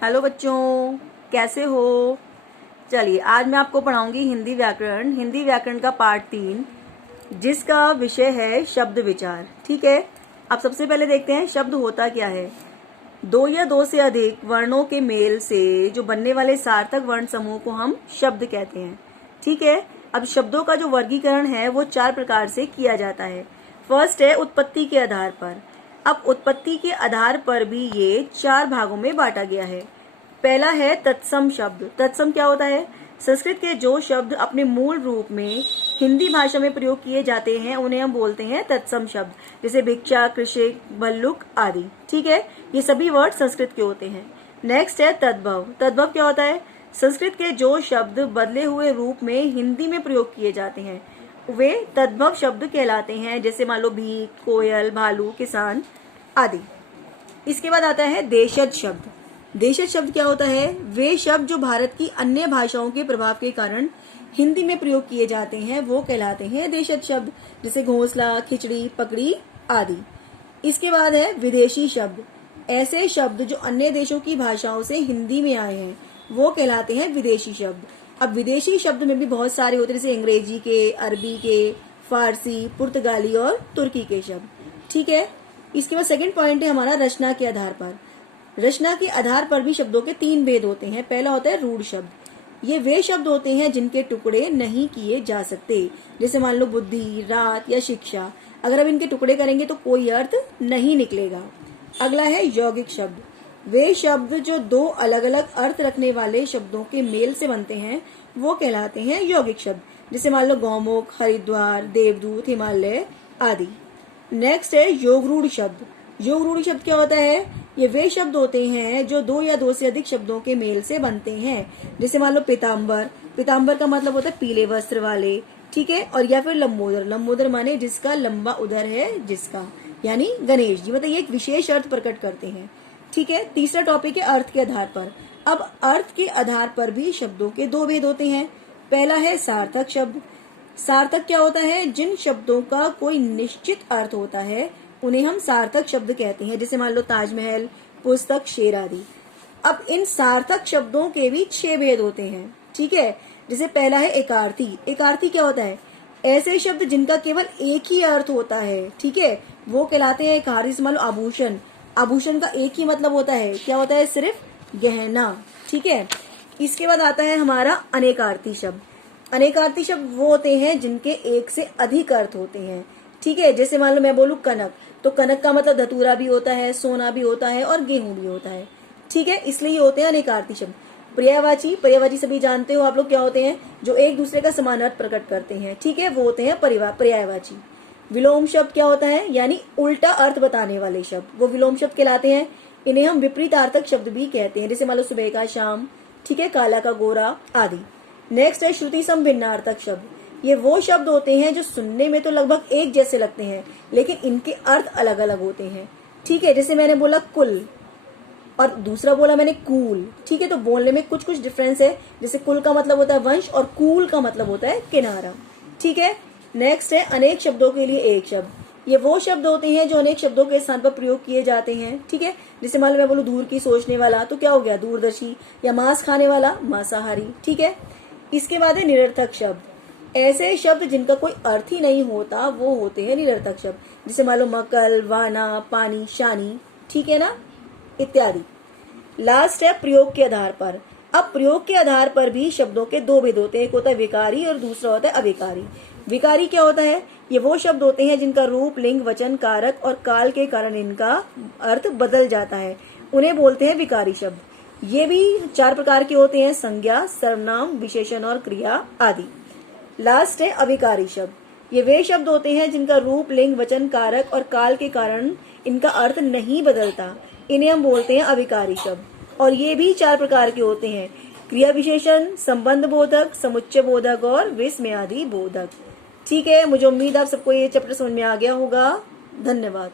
Hello बच्चों, कैसे हो। चलिए आज मैं आपको पढ़ाऊंगी हिंदी व्याकरण का पार्ट 3, जिसका विषय है शब्द विचार। ठीक है, अब सबसे पहले देखते हैं शब्द होता क्या है। दो या दो से अधिक वर्णों के मेल से जो बनने वाले सार्थक वर्ण समूह को हम शब्द कहते हैं। ठीक है, अब शब्दों का जो वर्गीकरण है वो 4 प्रकार से किया जाता है। फर्स्ट है उत्पत्ति के आधार पर। अब उत्पत्ति के आधार पर भी ये 4 भागों में बांटा गया है। पहला है तत्सम शब्द। तत्सम क्या होता है? संस्कृत के जो शब्द अपने मूल रूप में हिंदी भाषा में प्रयोग किए जाते हैं उन्हें हम बोलते हैं तत्सम शब्द, जैसे भिक्षा, कृषिक, भल्लुक आदि। ठीक है, ये सभी वर्ड संस्कृत के होते हैं। नेक्स्ट है तद्भव। तद्भव क्या होता है? संस्कृत के जो शब्द बदले हुए रूप में हिंदी में प्रयोग किए जाते हैं वे तद्भव शब्द कहलाते हैं, जैसे मान लो भीख, कोयल, भालू, किसान आदि। इसके बाद आता है देशज शब्द। देशज शब्द क्या होता है? वे शब्द जो भारत की अन्य भाषाओं के प्रभाव के कारण हिंदी में प्रयोग किए जाते हैं वो कहलाते हैं देशज शब्द, जैसे घोंसला, खिचड़ी, पकड़ी आदि। इसके बाद है विदेशी शब्द। ऐसे शब्द जो अन्य देशों की भाषाओं से हिंदी में आए हैं वो कहलाते हैं विदेशी शब्द। अब विदेशी शब्द में भी बहुत सारे होते हैं, जैसे अंग्रेजी के, अरबी के, फारसी, पुर्तगाली और तुर्की के शब्द। ठीक है, इसके बाद सेकंड पॉइंट है हमारा रचना के आधार पर। रचना के आधार पर भी शब्दों के 3 भेद होते हैं। पहला होता है रूढ़ शब्द। ये वे शब्द होते हैं जिनके टुकड़े नहीं किए जा सकते, जैसे मान लो बुद्धि, रात या शिक्षा। अगर अब इनके टुकड़े करेंगे तो कोई अर्थ नहीं निकलेगा। अगला है यौगिक शब्द। वे शब्द जो 2 अलग अलग अर्थ रखने वाले शब्दों के मेल से बनते हैं वो कहलाते हैं यौगिक शब्द, जैसे मान लो गौमुख, हरिद्वार, देवदूत, हिमालय आदि। नेक्स्ट है योगरूढ़ शब्द। योगरूढ़ शब्द क्या होता है? ये वे शब्द होते हैं जो 2 या 2 से अधिक शब्दों के मेल से बनते हैं, जैसे मान लो पीताम्बर। पीताम्बर का मतलब होता है पीले वस्त्र वाले। ठीक है, और या फिर लंबोदर। लंबोदर माने जिसका लंबा उदर है, जिसका, यानी गणेश जी। मतलब ये एक विशेष अर्थ प्रकट करते हैं। ठीक है, तीसरा टॉपिक है अर्थ के आधार पर। अब अर्थ के आधार पर भी शब्दों के 2 भेद होते हैं। पहला है सार्थक शब्द। सार्थक क्या होता है? जिन शब्दों का कोई निश्चित अर्थ होता है उन्हें हम सार्थक शब्द कहते हैं, जैसे मान लो ताजमहल, पुस्तक, शेर आदि। अब इन सार्थक शब्दों के भी 6 भेद होते हैं। ठीक है, जैसे पहला है एकार्थी। एकार्थी क्या होता है? ऐसे शब्द जिनका केवल एक ही अर्थ होता है, ठीक है, वो कहलाते हैं एकार्थी। जैसे मान लो आभूषण। आभूषण का एक ही मतलब होता है, क्या होता है? सिर्फ गहना। ठीक है, इसके बाद आता है हमारा अनेकार्थी शब्द। अनेकार्थी शब्द वो होते हैं जिनके एक से अधिक अर्थ होते हैं। ठीक है, जैसे मान लो मैं बोलूं कनक, तो कनक का मतलब धतूरा भी होता है, सोना भी होता है और गेहूं भी होता है। ठीक है, इसलिए ये होते हैं अनेकार्थी शब्द। पर्यायवाची। पर्यायवाची सभी जानते हो आप लोग क्या होते हैं? जो एक दूसरे का समान अर्थ प्रकट करते हैं। ठीक है, वो होते हैं पर्यायवाची। विलोम शब्द क्या होता है? यानी उल्टा अर्थ बताने वाले शब्द, वो विलोम शब्द कहलाते हैं। इन्हें हम विपरीतार्थक शब्द भी कहते हैं, जैसे मान लो सुबह का शाम, ठीक है, काला का गोरा आदि। नेक्स्ट है श्रुति सम भिन्नार्थक शब्द। ये वो शब्द होते हैं जो सुनने में तो लगभग एक जैसे लगते हैं लेकिन इनके अर्थ अलग अलग होते हैं। ठीक है, जैसे मैंने बोला कुल और दूसरा बोला मैंने कूल। ठीक है, तो बोलने में कुछ कुछ डिफरेंस है। जैसे कुल का मतलब होता है वंश और कूल का मतलब होता है किनारा। ठीक है, नेक्स्ट है अनेक शब्दों के लिए एक शब्द। ये वो शब्द होते हैं जो अनेक शब्दों के स्थान पर प्रयोग किए जाते हैं। ठीक है, जैसे मान लो मैं बोलूं दूर की सोचने वाला, तो क्या हो गया? दूरदर्शी। या मांस खाने वाला, मांसाहारी। ठीक है, इसके बाद है निरर्थक शब्द। ऐसे शब्द जिनका कोई अर्थ ही नहीं होता वो होते हैं निरर्थक शब्द, जैसे मान लो मकल, वाना, पानी, शानी। ठीक है ना, इत्यादि। लास्ट है प्रयोग के आधार पर। अब प्रयोग के आधार पर भी शब्दों के 2 भेद होते हैं, एक होता है विकारी और दूसरा होता है अविकारी। विकारी क्या होता है? ये वो शब्द होते हैं जिनका रूप, लिंग, वचन, कारक और काल के कारण इनका अर्थ बदल जाता है, उन्हें बोलते हैं विकारी शब्द। ये भी 4 प्रकार के होते हैं, संज्ञा, सर्वनाम, विशेषण और क्रिया आदि। लास्ट है अविकारी शब्द। ये वे शब्द होते हैं जिनका रूप, लिंग, वचन, कारक और काल के कारण इनका अर्थ नहीं बदलता, इन्हें हम बोलते हैं अविकारी शब्द। और ये भी 4 प्रकार के होते हैं, क्रिया विशेषण, संबंध बोधक, समुच्चय बोधक और विस्मयादि बोधक। ठीक है, मुझे उम्मीद आप सबको ये चैप्टर समझ में आ गया होगा। धन्यवाद।